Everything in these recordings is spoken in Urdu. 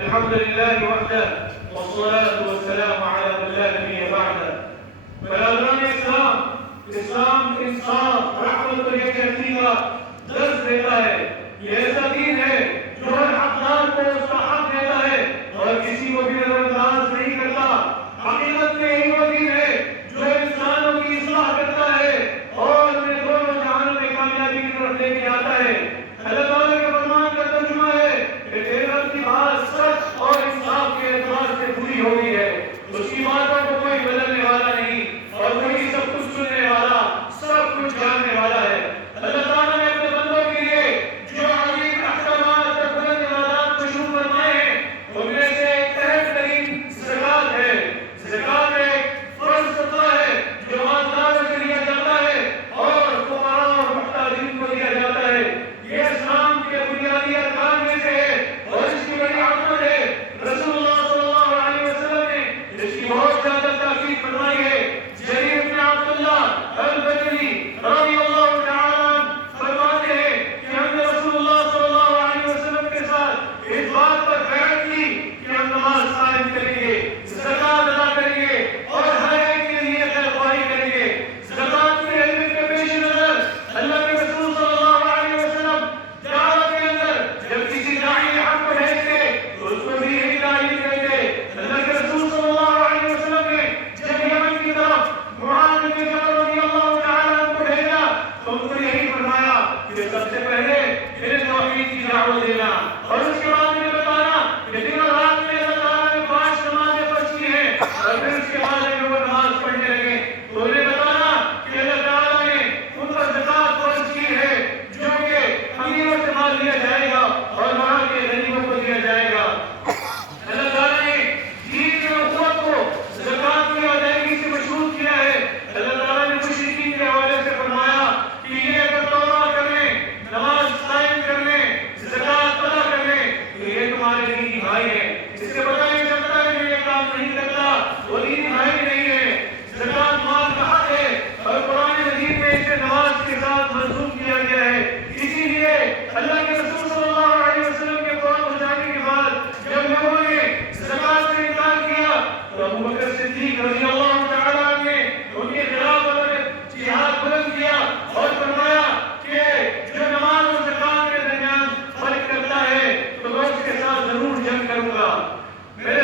الحمد لله وحده والصلاة والسلام على من لا نبي بعده. برادران اسلام انصاف رحمت اور یکجہتی کا درس دیتا ہے. یہ ایسا دین ہے جو ہر حقدار کو اس کا حق دیتا ہے اور کسی کو بھی نظر انداز نہیں کرتا. حقیقت میں یہی وہ دین ہے جو انسانوں کی اصلاح کرتا ہے اور انہیں دونوں جہانوں میں کامیابی کی طرف لے کے آتا ہے. اللہ تعالیٰ کے فرمان کا ترجمہ ہے کہ تیرے رب کی بات سچ اور انصاف کے اعتبار سے پوری ہو گئی ہے. اس کی باتوں کو کوئی بدلنے والا نہیں اور وہی سب کچھ سننے والا سب کچھ جاننے والا ہے. اللہ تعالیٰ نے اپنے بندوں کے لیے جو عظیم احکامات اور بلند ارادات مشروع فرمائے ہیں ان میں سے ایک اہم ترین زکوٰۃ ہے. زکوٰۃ ایک فرض صدقہ ہے جو مالداروں سے لیا جاتا ہے اور فقراء اور محتاجین کو دیا جاتا ہے. یہ اسلام کے بنیادی ارکان میں سے ہے اور اس کی بڑی عظمت ہے. رسول اللہ صلی اللہ علیہ وسلم نے اس کی بہت زیادہ تاکید فرمائی ہے. جریر بن عبداللہ البجلی رضی اللہ تعالیٰ عنہ فرماتے ہیں کہ ہم نے رسول اللہ صلی اللہ علیہ وسلم کے ساتھ اس بات پر بیعت کی کہ ہم نماز قائم کریں گے, زکوٰۃ ادا کریں گے اور ہر ایک کے لیے خیر خواہی کریں گے. زکوٰۃ کی اہمیت کے پیش نظر اللہ کے رسول صلی اللہ علیہ وسلم دعوت کے اندر جب کسی داعی حق کو بھیجتے تو اس کو بھی یہی تعلیم دیتے. اللہ کے رسول صلی اللہ علیہ وسلم نے جب یمن کی طرف معاذ بن جبل رضی اللہ تعالیٰ عنہ کو بھیجا تو ان کو یہی فرمایا کہ سب سے پہلے انہیں توحید کی دعوت دینا اور اس کے بعد انہیں بتانا کہ دن اور رات میں اللہ تعالیٰ نے 5 نمازیں فرض کی ہیں اور پھر اس کے بعد اگر وہ نماز پڑھنے لگے تو انہیں بتانا کہ اللہ تعالیٰ نے ان پر زکوٰۃ فرض کی ہے جو کہ امیروں سے مال لیا جائے گا اور وہاں کے غریبوں کو دیا جائے گا. اللہ تعالیٰ نے دین کی اخوت کو زکوٰۃ کی ادائیگی سے مشروط کیا ہے. اللہ تعالیٰ نے مشرکین کے حوالے سے فرمایا کہ یہ اگر توبہ کر لیں, نماز قائم کر لیں, زکوٰۃ ادا کر لیں تو یہ تمہارے دینی بھائی ہیں. اس سے پتہ نہیں چلتا ہے کہ یہ کام نہیں کرتا وہ دینی بھائی نہیں ہے. زکوٰۃ مال کا حق ہے اور قرآن مجید میں اسے نماز کے ساتھ منسوخ کیا گیا ہے. اسی لیے اللہ کے رسول صلی اللہ علیہ وسلم کے فوت ہو جانے کے بعد جب لوگوں نے زکوٰۃ سے انکار کیا تو ابو بکر صدیق رضی اللہ تعالیٰ عنہ نے ان کے خلاف جہاد بلند کیا اور فرمایا کہ جو نماز اور زکوٰۃ کے درمیان فرق کرتا ہے تو میں اس کے ساتھ ضرور جنگ کروں گا. میرے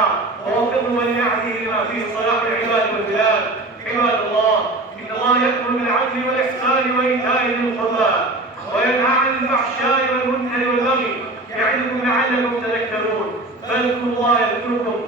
نسعى ووفقنا ولنعيه لما فيه صلاح العباد والبلاد. عباد الله، إن الله يأمر بالعدل والإحسان وإيتاء ذي القربى وينهى عن الفحشاء والمنكر والبغي يعظكم لعلكم تذكرون. فاذكروا الله يذكركم